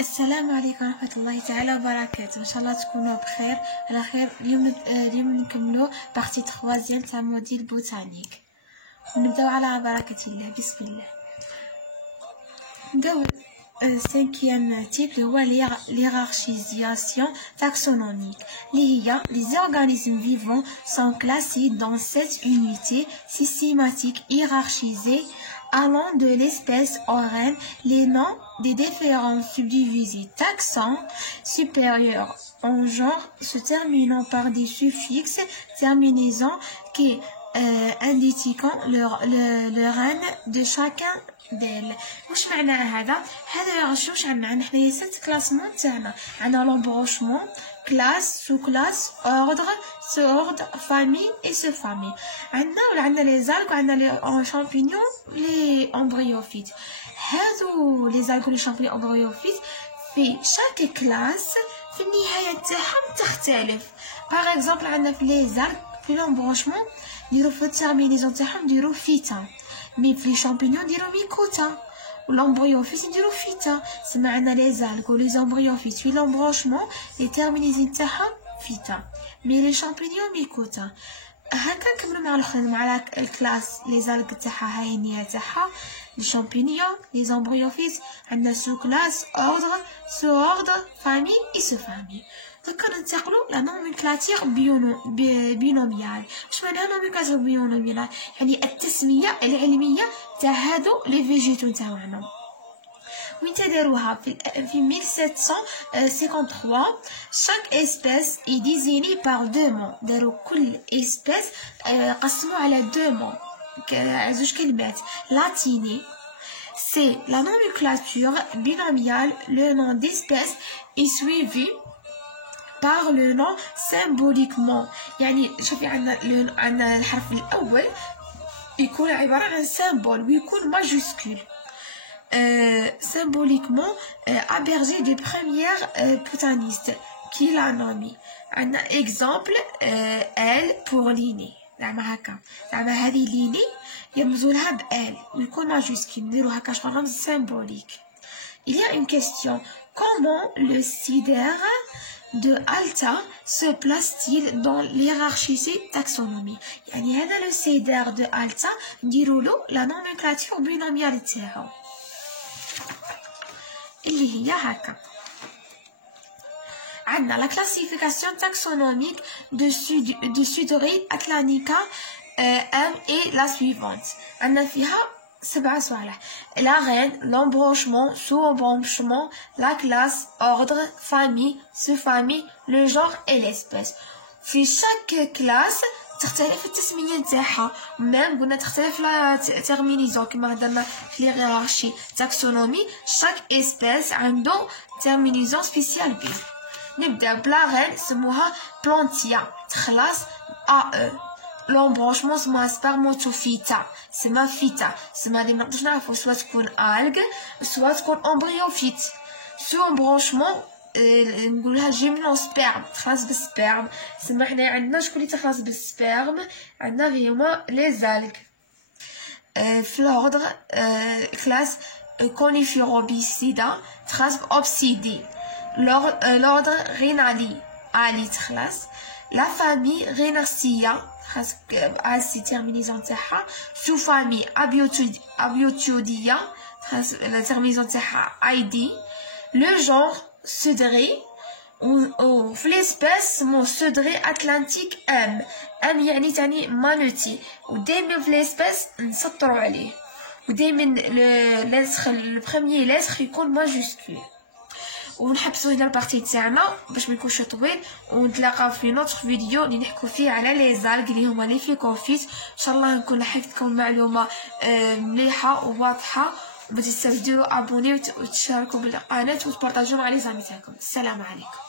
السلام عليكم ورحمة الله تعالى وبركاته. ان شاء الله تكونوا بخير على خير. اليوم نكملوا بارتي 3 تاع موديل بوتانيك. نبداو على بركة الله. بسم الله. نبداو 5e type هو l'hiérarchisation taxonomique. Les organismes vivants sont classés dans 7 unités systématiques hiérarchisées allant de l'espèce au règne. Les noms des différents subdivisés taxons supérieurs en genre se terminant par des suffixes terminaisons qui indiquant le règne de chacun d'elles. واش معنى هذا شوش عندنا حنايا 7 كلاسمون تاعنا. عندنا لومبروشمون، كلاس، سو كلاس، اوردر، سو اوردر، فامي اي سو فامي. عندنا لي زالك وعندنا لي شامبينيون لي امبريوفيت. هادو لي زالك ولي شامبينيون امبريوفيت في شاك كلاس في النهايه تاعهم تختلف. باغ اكزومبل عندنا في لي زالك في لومبروشمون نديرو في التيرمينيزون تاعهم نديرو فيتا، مي في لي شامبينيون نديرو ميكوتا، والامبريوفيت نديرو فيتا. سمعنا لي زالك ولي زامبريوفيت في لومبروشمون لي تيرمينيزين تاعهم فيتا، مي لي شامبينيون ميكوتا. هكا نكملو مع الاخرين مع الكلاس. لي زالك تاعها هاي النيه تاعها، لي شامبينيون، لي زامبريوفيت، عندنا سو كلاس، اوردر، سو اوردر، فامي اي سو فامي. دوكا ننتقلوا لا نومينكلاتير بينوميال. واش معناها نومينكلاتير بينوميال؟ يعني التسميه العلميه تاع هادو لي فيجيتو تاعنا. وين تداروها في 1753 chaque espèce est désignée par 2 mots. داروا كل espèce قسموا على 2 mots، زوج كلمات لاتيني. C'est la nomenclature binomiale. Le nom d'espèce est suivi par le nom symboliquement. يعني شوفي عندنا الحرف الأول يكون عبارة عن symbole ويكون ماجوسكول. Symboliquement abrégé des premières botanistes qui l'a nommé. عندنا exemple L pour Linné. زعما هكا، زعما هذه ليني يرمزوا لها ب L ويكون ماجوسكول، نديرو هكا شغل رمز symbolique. Il y a une question. Comment le sidère de Alta se place-t-il dans l'hiérarchie taxonomie؟ يعني هذا لو سيدار دو ألتا نديرو له لا نومينكلاتور بينوميال تاعو اللي هي هكا. عندنا لا كلاسيفيكاسيون تاكسونوميك دو سودري اتلانيكا ام اي لا سويفونت. عندنا فيها 7 صوالح: la reine, l'embranchement, sous-embranchement, la classe, ordre, famille, sous-famille, le genre et l'espèce. في chaque classe تختلف التسمية نتاعها، ميم قلنا تختلف لا تيرمينيزون كما هضرنا في لي هيرارشي تاكسونومي. chaque espèce عنده تيرمينيزون سبيسيال بيه. نبدا بلا رين سموها بلانتيا، تخلص ا لومبروشمون سموها سبرماتوفيتا، سما فيتا، سما هادي منقدرش نعرفو سوا تكون الغ سوا تكون امبريوفيت. سو امبروشمون نقولها جيمنوسبيرم، تخلص بالسبيرم. سما حنايا عندنا شكون اللي تخلص بالسبيرم؟ عندنا هما لي زالغ. في الاوردر كلاس كونيفيروبيسيدا تخلص باوبسيدي. l'ordre رينالي علي تخلص. لا فامي ريناسيا خاصك عاسي تيرمينيزون تاعها. سو فامي ابيوتيوديا خاص لا تيرمينيزون تاعها اي دي. لو جونر سودري و في ليسبيس سموه سودري اتلانتيك ام يعني تعني مانوتي. ودايما في ليسبيس نسطروا عليه، ودايما لتر البريميي لتر يكون ماجوسكول. ونحبسوا هنا البارتي تاعنا باش ما يكونش طويل، ونتلاقاو في نوتر فيديو اللي نحكوا فيه على لي زالغ اللي هما لي فيكوفيت. ان شاء الله نكون حفظتكم المعلومه مليحه وواضحه، وبتستافدوا ابونيو وتشاركوا بالقناه وتبارطاجوا مع لي زامي تاعكم. السلام عليكم.